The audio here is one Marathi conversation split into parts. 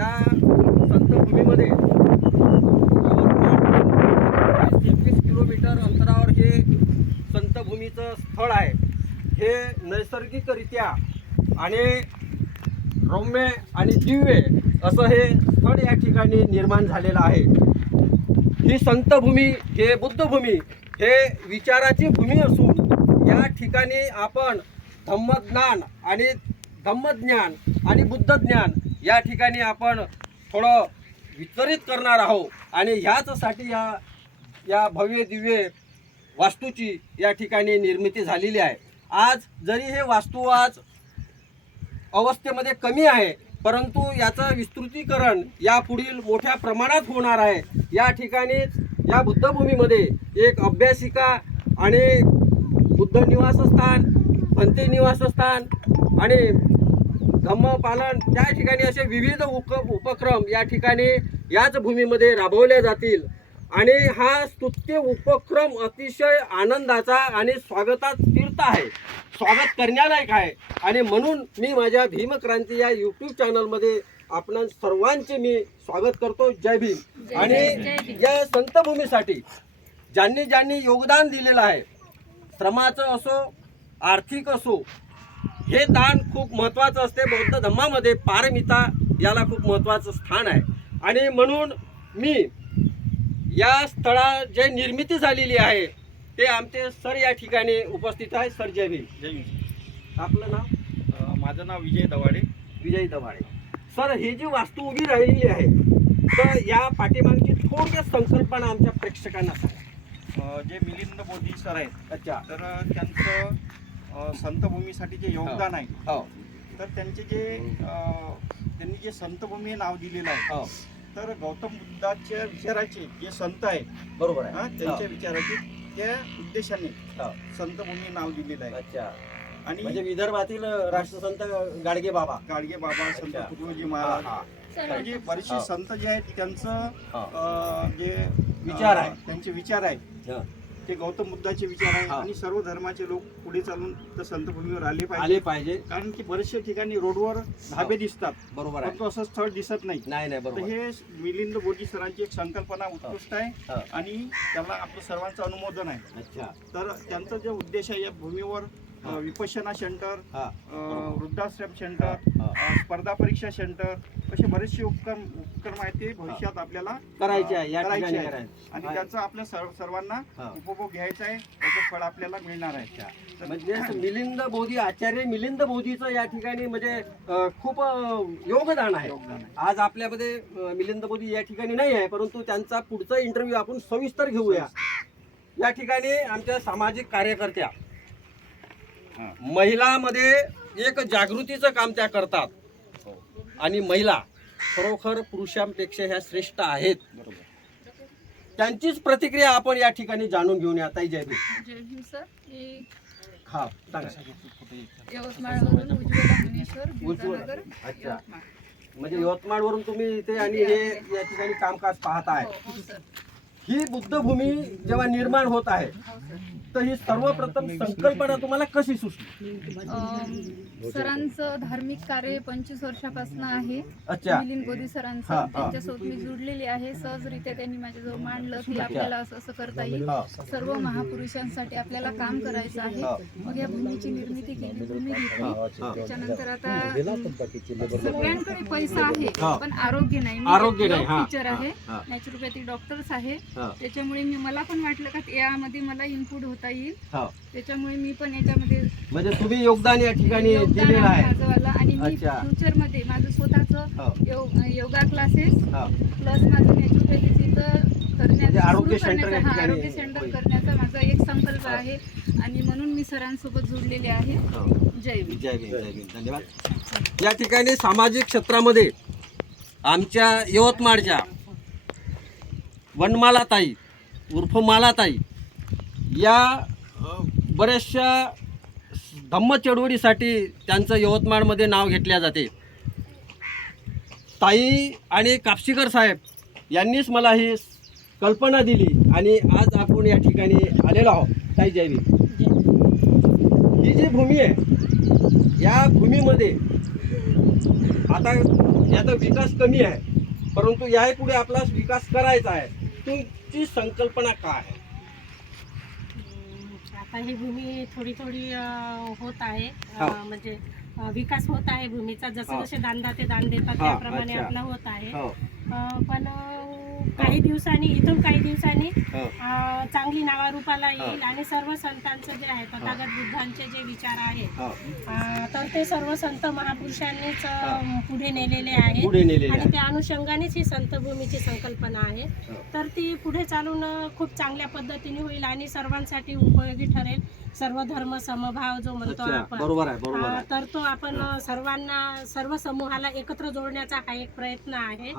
या संतभूमीमध्ये एकवीस किलोमीटर अंतरावर हे संतभूमीचं स्थळ आहे. हे नैसर्गिकरित्या आणि रौम्य आणि दिव्य असं हे स्थळ या ठिकाणी निर्माण झालेलं आहे. ही संतभूमी हे बुद्धभूमी हे विचाराची भूमी असून या ठिकाणी आपण धम्मज्ञान आणि धम्मज्ञान आणि बुद्धज्ञान या ठिकाणी आपण थोडं वितरित करणार आहोत. आणि ह्याचसाठी या या भव्य दिव्य वास्तूची या ठिकाणी निर्मिती झालेली आहे. आज जरी हे वास्तू आज अवस्थेमध्ये कमी आहे परंतु याचं विस्तृतीकरण या पुढील मोठ्या प्रमाणात होणार आहे. या ठिकाणीच या बुद्धभूमीमध्ये एक अभ्यासिका आणि बुद्ध निवासस्थान पंथी निवासस्थान आणि धम्मपालन त्या ठिकाणी असे विविध उक उपक्रम या ठिकाणी याच भूमीमध्ये राबवले जातील. आणि हा स्तुत्य उपक्रम अतिशय आनंदाचा आणि स्वागतात तीर्थ आहे. स्वागत करण्यालायक आहे. आणि म्हणून मी माझ्या भीमक्रांती या यूट्यूब चॅनलमध्ये आपण सर्वांचे मी स्वागत करतो. जय भीम. आणि या संतभूमीसाठी ज्यांनी ज्यांनी योगदान दिलेलं आहे श्रमाचं असो आर्थिक असो हे दान खूप महत्त्वाचं असते. बौद्ध धम्मामध्ये पारमिता याला खूप महत्त्वाचं स्थान आहे. आणि म्हणून मी या स्थळा जे निर्मिती झालेली आहे ते आमचे सर या ठिकाणी उपस्थित आहे सर जय भीम. जय भीम. आपलं नाव? माझं नाव विजय दवाडे. विजय दवाडे. सर ही जी वास्तू उभी राहिलेली आहे तर या पाठीमागची थोडक्यात संकल्पना आमच्या प्रेक्षकांना सांगा. जे मिलिंद मोदी सर आहेत अच्छा. तर त्यांचं संतभूमीसाठी जे योगदान आहे हो तर त्यांचे जे त्यांनी जे संतभूमी हे नाव दिलेलं आहे हो तर गौतम बुद्धाच्या विचाराचे जे संत आहेत बरोबर हा, आहे त्यांच्या विचाराचे त्या उद्देशाने हो. संतभूमी नाव दिलेलं आहे अच्छा आणि म्हणजे विदर्भातील राष्ट्रसंत गाडगे बाबा गाडगे बाबा संत. तुकडोजी हा, महाराज हा. म्हणजे बरेचसे हो. संत जे आहेत त्यांचं हो. अ, जे विचार आहे. त्यांचे विचार आहेत हा. ते गौतम बुद्धाचे विचार आहे हा. आणि सर्व धर्माचे लोक पुढे चालून त्या संतभूमीवर आले पाहिजे. आले पाहिजे. कारण की बरेचशा ठिकाणी रोडवर धाबे दिसतात. बरोबर आहे. परंतु असं स्थळ दिसत नाही. नाही नाही तर बरोबर हे मिलिंद बोजी सरांची एक संकल्पना उत्कृष्ट आहे हा. आणि त्याला आपलं सर्वांचं अनुमोदन आहे. अच्छा. तर त्यांचा जो उद्देश आहे या भूमीवर अ. विपश्यना सेंटर हा. अ, वृद्धाश्रम सेंटर स्पर्धा परीक्षा सेंटर असे बरेचसे उपक्रम उपक्रम आहेत ते भविष्यात आपल्याला करायचे आहे या करायचे ठिकाणी आहे. करायचे आणि. त्याचा आपल्या सर्व सर्वांना हा. उपभोग घ्यायचा आहे त्याचं फळ आपल्याला मिळणार आहे तर- म्हणजे मिलिंद बोधी आचार्य मिलिंद बोधीचं या ठिकाणी म्हणजे अं, खूप अं, योगदान आहे योगदान आहे. आज आपल्यामध्ये अं, मिलिंद बोधी या ठिकाणी नाही आहे परंतु त्यांचा पुढचा इंटरव्ह्यू आपण सविस्तर घेऊया या ठिकाणी आमच्या सामाजिक कार्यकर्त्या हा. महिलामध्ये एक जागृतीचं काम त्या करतात. हो. आणि महिला खरोखर पुरुषांपेक्षा ह्या श्रेष्ठ आहेत. बरोबर त्यांचीच प्रतिक्रिया आपण या ठिकाणी जाणून घेऊन या. ताई जय भीम. जय भीम सर. मी हा सांगा. अच्छा. यवतमाळ. म्हणजे यवतमाळवरून तुम्ही इथे आणि हे या ठिकाणी कामकाज पाहत आहे हो हो सर. ही बुद्धभूमी जेव्हा निर्माण होत आहे हो तर ही सर्वप्रथम संकल्पना तुम्हाला कशी सुचली सरांचं धार्मिक कार्य पंचवीस वर्षापासून आहे अच्छा मिलिंद बोधी हा, सरांचं. त्यांच्यासोबत मी जुडलेली आहे सहजरित्या त्यांनी माझ्याजवळ मांडलं की आपल्याला असं असं करता येईल हा. सर्व महापुरुषांसाठी आपल्याला काम करायचं आहे. मग या भूमीची निर्मिती केली भूमी घेतली. त्याच्यानंतर आता सगळ्यांकडे पैसा आहे हा. पण आरोग्य नाही आरोग्य नाही, हा. टीचर आहे हा. नॅचरोपॅथिक डॉक्टर्स आहे हा. त्याच्यामुळे मी मला पण वाटलं का यामध्ये मला इनपुट होता येईल हा. त्याच्यामुळे मी पण याच्यामध्ये म्हणजे तुम्ही योगदान या ठिकाणी योगदान दिलेलं आहे आणि मी अच्छा. फ्युचरमध्ये माझं स्वतःच हो. योगा क्लासेस हा. प्लस माझं नॅचरोपॅथीच म्हणजे करण्याचा आरोग्य सुरू सेंटर या करण्याचा हा, ठिकाणी आरोग्य सेंटर होईल. करण्याचा माझा एक संकल्प आहे आणि म्हणून मी सरांसोबत जोडलेले आहे हो. जय भीम. जय भीम जय भीम धन्यवाद या ठिकाणी सामाजिक क्षेत्रामध्ये आमच्या यवतमाळच्या वनमाला ताई उर्फ मालाताई या बऱ्याचशा धम्म चळवळीसाठी त्यांचं यवतमाळमध्ये नाव घेतल्या जाते. ताई आणि कापशीकर साहेब यांनीच मला ही कल्पना दिली आणि आज आपण या ठिकाणी आलेलो आहोत. ताई जय ही जी भूमी आहे या भूमीमध्ये आता याचा विकास कमी आहे परंतु याही पुढे आपला विकास करायचा आहे. तुमची संकल्पना काय आहे? आता ही भूमी थोडी थोडी होत आहे हा. म्हणजे विकास होत आहे भूमीचा जसं. जसे दांदा ते दान देतात त्याप्रमाणे. आपला होत आहे हो, पण काही दिवसांनी इथून काही दिवसांनी चांगली नावारूपाला येईल आणि सर्व संतांचं जे आहे तथागत बुद्धांचे जे विचार आहेत तर ते सर्व संत महापुरुषांनीच पुढे नेलेले आहेत. आणि त्या अनुषंगानेच ही संतभूमीची संकल्पना आहे. तर ती पुढे चालून खूप चांगल्या पद्धतीने होईल आणि सर्वांसाठी उपयोगी ठरेल. सर्व धर्म समभाव जो म्हणतो आपण तर तो आपण सर्वांना सर्व समूहाला एकत्र जोडण्याचा हा एक प्रयत्न आहे.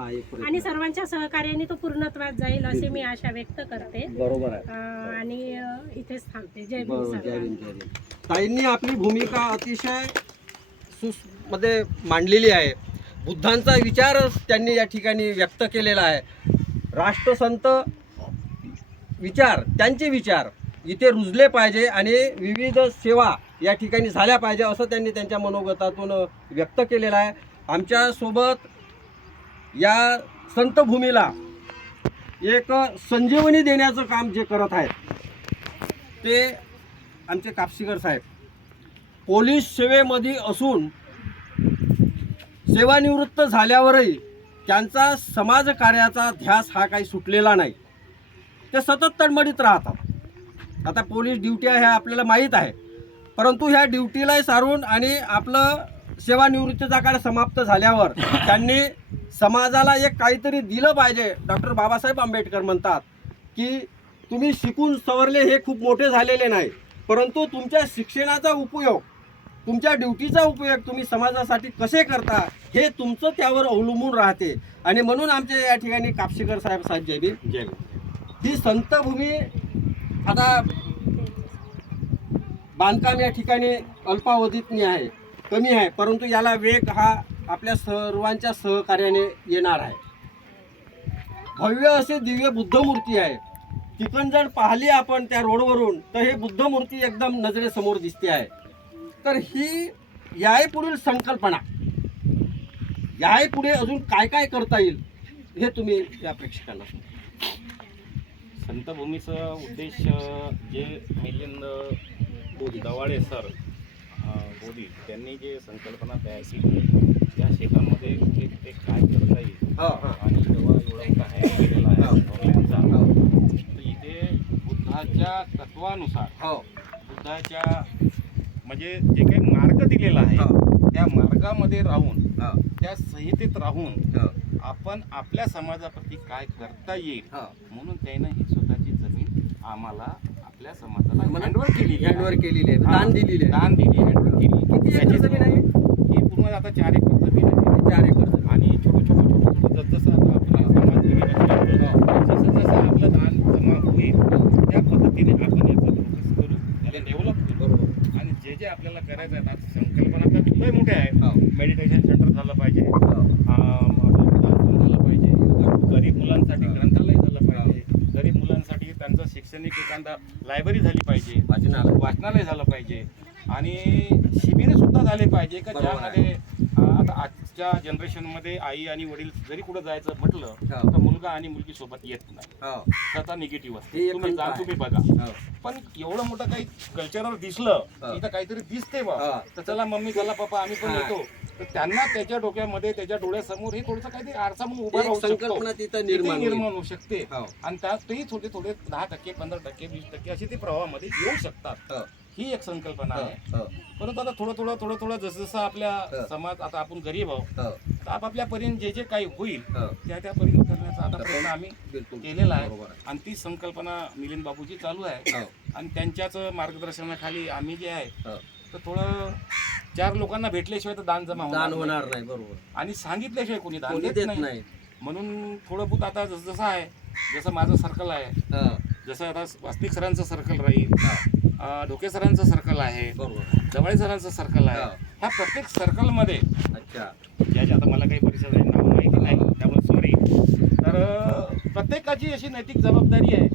आणि सर्वांच्या सहकार्याने तो पूर्णत्वात जाईल असे मी आशा व्यक्त करते. बरोबर आहे. आणि इथेच थांबते. जय भीम बरोबर जय सर्वांना. भीम जय भीम. ताईंनी आपली भूमिका अतिशय सुसमध्ये मांडलेली आहे. बुद्धांचा विचारच त्यांनी या ठिकाणी व्यक्त केलेला आहे. राष्ट्रसंत विचार त्यांचे विचार इथे रुजले पाहिजे आणि विविध सेवा या ठिकाणी झाल्या पाहिजे असं त्यांनी त्यांच्या मनोगतातून व्यक्त केलेलं आहे. आमच्यासोबत या संतभूमीला एक संजीवनी देण्याचं काम जे करत आहेत ते आमचे कापसीकर साहेब. पोलीस सेवेमध्ये असून सेवानिवृत्त झाल्यावरही त्यांचा समाजकार्याचा ध्यास हा काही सुटलेला नाही. ते सतत तडमडीत राहतात. आता पोलीस ड्युटी ह्या आपल्याला माहीत आहे. परंतु ह्या ड्युटीलाही सारून आणि आपलं सेवानिवृत्तीचा काळ समाप्त झाल्यावर त्यांनी समाजाला एक काहीतरी दिलं पाहिजे. डॉक्टर बाबासाहेब आंबेडकर म्हणतात की तुम्ही शिकून सवरले हे खूप मोठे झालेले नाही परंतु तुमच्या शिक्षणाचा उपयोग तुमच्या ड्युटीचा उपयोग तुम्ही समाजासाठी कसे करता हे तुमचं त्यावर अवलंबून राहते. आणि म्हणून आमचे या ठिकाणी कापशीकर साहेब साहेब जय भीम. जय ही संतभूमी आता बांधकाम या ठिकाणी अल्पावधीतनी आहे. कमी आहे परंतु याला वेग हा आपल्या सर्वांच्या सहकार्याने येणार आहे. भव्य असे दिव्य बुद्धमूर्ती आहे. तिकडून जर पाहिली आपण त्या रोडवरून तर हे बुद्धमूर्ती एकदम नजरेसमोर दिसते आहे. तर ही याही पुढील संकल्पना. याही पुढे अजून काय काय करता येईल हे तुम्ही या प्रेक्षकांना संतभूमीचा उद्देश जे मिलिंद दवाळे सर बोधी त्यांनी जे संकल्पना तयार केली त्या शेतामध्ये ते ते काय करता येईल? हो, हो. आणि जेव्हा एवढा मोठा हॅक केलेला आहे हो. तर इथे बुद्धाच्या तत्वानुसार बुद्धाच्या म्हणजे जे काही मार्ग दिलेला आहे त्या मार्गामध्ये राहून त्या संहितेत राहून आपण आपल्या समाजाप्रती काय करता येईल? हो. म्हणून त्यानं ही स्वतःची जमीन आम्हाला आपल्या समाजाला मला हँडवर केलेली आहे. हँडवर केलेली आहे. हा. दान दिलेली आहे. दान दिली हँडवर केली किती एकर त्याची जमीन आहे? ही पूर्ण आता चार एकर जमीन आहे. चार एकर जमीन. आणि छोटं छोटं छोटं छोटं जसं आता आपलं समाज जसं जसं आपलं दान जमा होईल त्या पद्धतीने आपण याचा प्रोसेस करू त्याला डेव्हलप करू. बरोबर. आणि जे जे आपल्याला करायचं आहे आता संकल्पना तर लय मोठ्या हो. आहेत मेडिटेशन सेंटर झालं पाहिजे. हो. अं, आपलं झालं पाहिजे. गरीब मुलांसाठी ग्रंथालय झालं पाहिजे गरीब मुलांसाठी त्यांचं शैक्षणिक एखादा लायब्ररी झाली पाहिजे वाचनालय. वाचनालय झालं पाहिजे आणि शिबिर सुद्धा झाले पाहिजे का. ज्यामध्ये आता आजच्या जनरेशनमध्ये आई आणि वडील जरी कुठं जायचं म्हटलं हो. तर मुलगा आणि मुलगी सोबत येत नाही स्वतः निगेटिव्ह असते तुम्ही जा. तुम्ही बघा हो. पण एवढं मोठं काही कल्चरवर दिसलं हा. इथं काहीतरी दिसते बा. तर चला मम्मी चला पप्पा आम्ही पण. येतो तर त्यांना त्याच्या डोक्यामध्ये त्याच्या डोळ्यासमोर हे थोडंसं काहीतरी आरसा म्हणून उभा राहू शकतो. संकल्पना तिथं तिथे निर्माण. निर्माण होऊ शकते. हो. आणि त्यात तेही थोडे थोडे दहा टक्के पंधरा टक्के वीस टक्के असे ते प्रवाहामध्ये येऊ शकतात. हो. ही एक संकल्पना हो, आहे. हो, परंतु आता थोडं थोडं थोडं थोडं जसं जसं आपल्या हा. समाज आता आपण गरीब आहोत हो, तर आपापल्या परीने जे जे काही होईल हो. त्या त्या परीने करण्याचा आता प्रयत्न आम्ही बिलकुल. केलेला बरोबर आहे. आणि ती संकल्पना मिलिंद बाबूची चालू आहे. हो, आणि त्यांच्याच मार्गदर्शनाखाली आम्ही जे आहे हो. तर थोडं चार लोकांना भेटल्याशिवाय तर दान जमा दान होणार नाही. होणार नाही बरोबर. आणि सांगितल्याशिवाय कोणी दान कोणी देत नाही. म्हणून थोडं बहुत आता जसं जसं आहे जसं माझं सर्कल आहे हो, जसं आता वासनिक सरांचं सर्कल राहील अं, ढोके सरांचं सर्कल आहे बरोबर. जवळे सरांचं सर्कल आहे. हा. ह्या प्रत्येक सर्कलमध्ये अच्छा. ज्याच्या आता मला काही परिषद आहे नाव माहिती नाही त्यामुळे सॉरी तर अं, प्रत्येकाची अशी नैतिक जबाबदारी आहे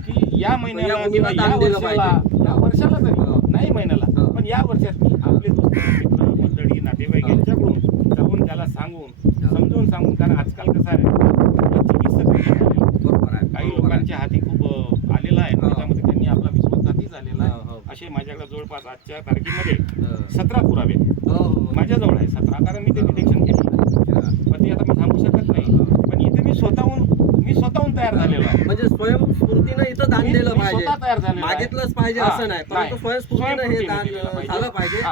की या महिन्याला या भूमीला या दान दिलं वर्षाला पाहिजे. वर्षाला हो. तरी नाही महिन्याला हो. पण या वर्षात आपले दोस्त मित्र मंडळी नातेवाईक हो. यांच्याकडून जाऊन त्याला सांगून हो. कारण आजकाल कसं आहे चिकित्सक काही. लोकांच्या हाती खूप आलेला आहे हा. त्याच्यामध्ये त्यांनी आपला विश्वासघाती झालेला हो, हो. आहे असे माझ्याकडे जवळपास आजच्या तारखेमध्ये हो. सतरा पुरावे आहेत. हो, हो. माझ्याजवळ आहे सतरा कारण मी ते डिटेक्शन केले अच्छा. पण ते आता मी सांगू शकत नाही पण इथे मी स्वतःहून मी स्वतःहून तयार झालेलो आहे म्हणजे इथं दान दिलं पाहिजे. मागितलंच पाहिजे असं नाही. परंतु. स्वयंस्फूर्तीनं हे दान. झालं पाहिजे.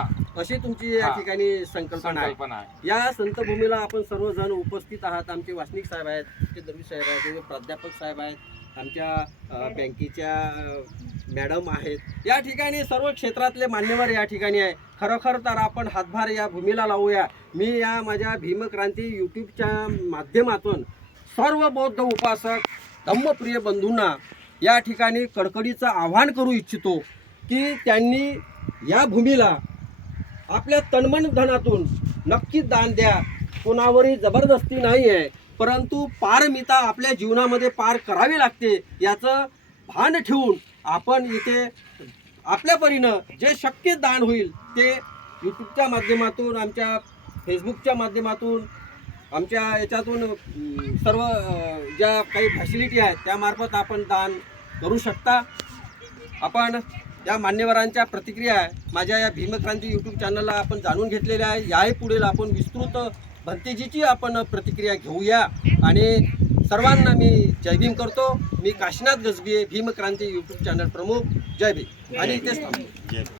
अशी तुमची या. ठिकाणी संकल्पना आहे. या संतभूमीला आपण सर्वजण उपस्थित आहात. आमचे वासनिक साहेब आहेत ते दरवी साहेब आहेत प्राध्यापक साहेब आहेत आमच्या बँकेच्या मॅडम आहेत. या ठिकाणी सर्व क्षेत्रातले मान्यवर या ठिकाणी आहे. खरोखर तर आपण हातभार या भूमीला लावूया. मी या माझ्या भीमक्रांती यूट्यूबच्या माध्यमातून सर्व बौद्ध उपासक धम्मप्रिय बंधूंना या ठिकाणी कडकडीचं आव्हान करू इच्छितो की त्यांनी या भूमीला आपल्या तन्मन धनातून नक्कीच दान द्या. कोणावरही जबरदस्ती नाही आहे परंतु पारमिता आपल्या जीवनामध्ये पार करावी लागते याचं भान ठेवून आपण इथे आपल्या परीनं जे शक्य दान होईल ते यूट्यूबच्या माध्यमातून आमच्या फेसबुकच्या माध्यमातून आमच्या याच्यातून सर्व ज्या काही फॅसिलिटी आहेत त्यामार्फत आपण दान करू शकता. आपण या मान्यवरांच्या प्रतिक्रिया माझ्या या भीमक्रांती यूट्यूब चॅनलला आपण जाणून घेतलेल्या आहे. याही पुढील आपण विस्तृत भंतेजीची आपण प्रतिक्रिया घेऊया. आणि सर्वांना मी जय भीम करतो. मी काशीनाथ गजबी भीमक्रांती यूट्यूब चॅनल प्रमुख. जय भीम. आणि इथेच थांबतो